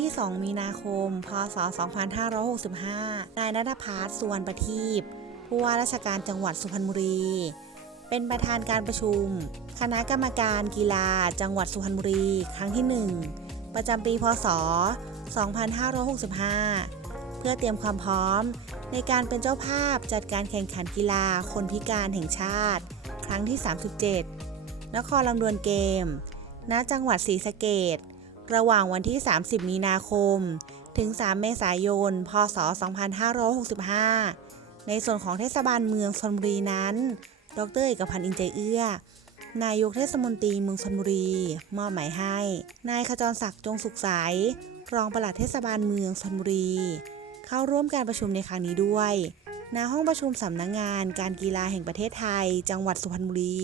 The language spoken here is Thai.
2 มีนาคม พศ 2565 นายนัทพัฒน์สุวรรณประทีปผู้ว่าราชการจังหวัดสุพรรณบุรี เป็นประธานการประชุม คณะกรรมการกีฬา จังหวัดสุพรรณบุรี ครั้งที่ 1 ประจำปี พศ 2565 เพื่อเตรียมความพร้อม ในการเป็นเจ้าภาพจัดการแข่งขันกีฬาคนพิการแห่งชาติ ครั้งที่ 37 นครลำดวนเกม ณ จังหวัดศรีสะเกด ระหว่างวันที่ 30 มีนาคม ถึง 3 เมษายน พศ 2565 ในส่วนของเทศบาลเมืองชลบุรีนั้น ดรเอกพันธ์อินใจเอื้อ นายกเทศมนตรีเมืองชลบุรี มอบหมายให้ นายขจรศักดิ์จงสุขใส รองปลัดเทศบาลเมืองชลบุรี เข้าร่วมการประชุมในครั้งนี้ด้วยณห้องประชุมสำนักงงานการกีฬาแห่งประเทศไทย จังหวัดสุพรรณบุรี